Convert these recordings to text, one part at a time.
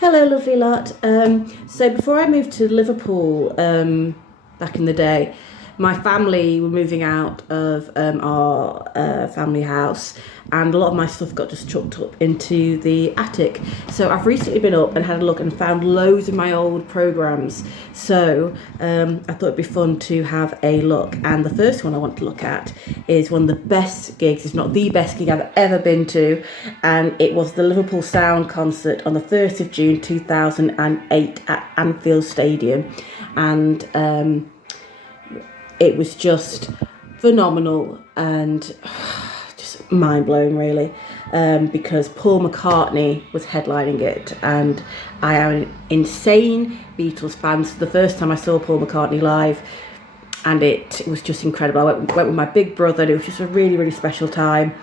Hello, lovely lot. So before I moved to Liverpool back in the day, my family were moving out of our family house, and a lot of my stuff got just chucked up into the attic. So I've recently been up and had a look and found loads of my old programmes. So I thought it'd be fun to have a look. And the first one I want to look at is one of the best gigs, it's not the best gig I've ever been to, and it was the Liverpool Sound concert on the 1st of June 2008 at Anfield Stadium. And it was just phenomenal and just mind-blowing, really, because Paul McCartney was headlining it, and I am an insane Beatles fan. So the first time I saw Paul McCartney live, and it was just incredible. I went with my big brother, and it was just a really, really special time.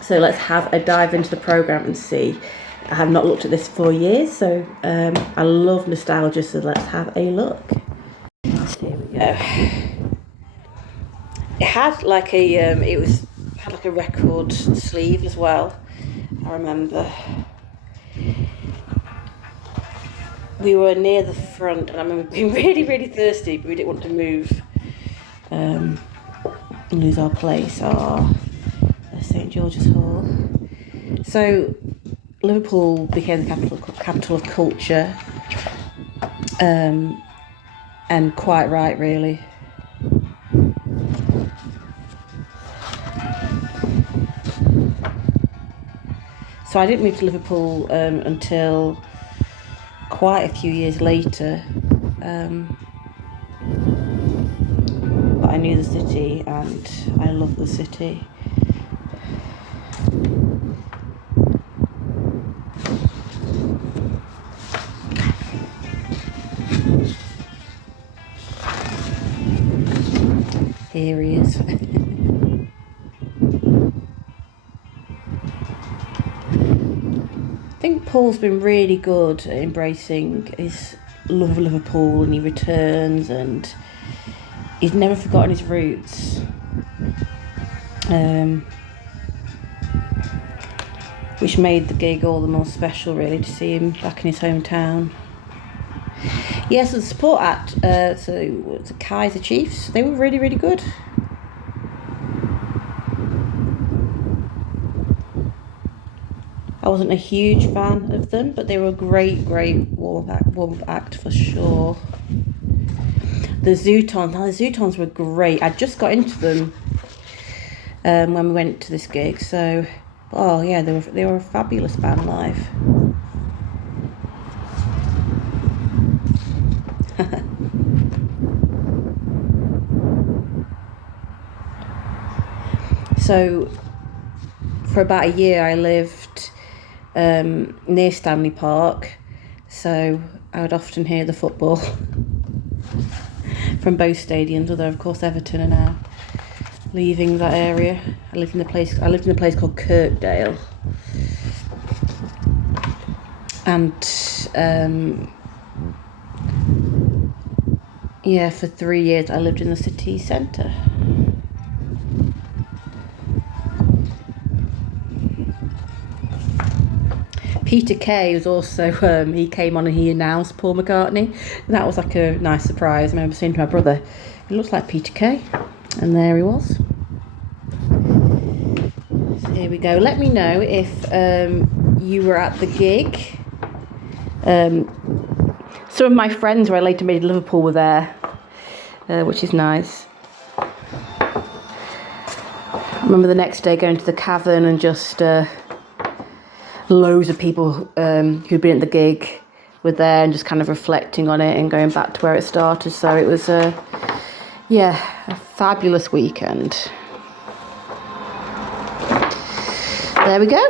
So let's have a dive into the programme and see. I have not looked at this for years, so I love nostalgia, so let's have a look. Here we go. It had like a had like a record sleeve as well. I remember we were near the front, and I remember being really, really thirsty, but we didn't want to move and lose our place. St George's Hall. So Liverpool became the capital of culture. And quite right, really. So I didn't move to Liverpool until quite a few years later. But I knew the city, and I love the city. Here he is. I think Paul's been really good at embracing his love of Liverpool, and he returns, and he's never forgotten his roots. Which made the gig all the more special, really, to see him back in his hometown. Yes, the support act, so the Kaiser Chiefs, they were really, really good. I wasn't a huge fan of them, but they were a great warm-up act for sure. The Zootons were great. I just got into them when we went to this gig, so yeah, they were a fabulous band live. So for about a year I lived near Stanley Park, so I would often hear the football from both stadiums, although of course Everton are now leaving that area. I lived in a place called Kirkdale, and for 3 years I lived in the city centre. Peter Kay was also, he came on and he announced Paul McCartney. And that was like a nice surprise. I remember saying to my brother, it looks like Peter Kay. And there he was. So here we go. Let me know if you were at the gig. Some of my friends who I later made in Liverpool were there, which is nice. I remember the next day going to the Cavern, and just loads of people who'd been at the gig were there, and just kind of reflecting on it and going back to where it started. So it was a fabulous weekend. There we go.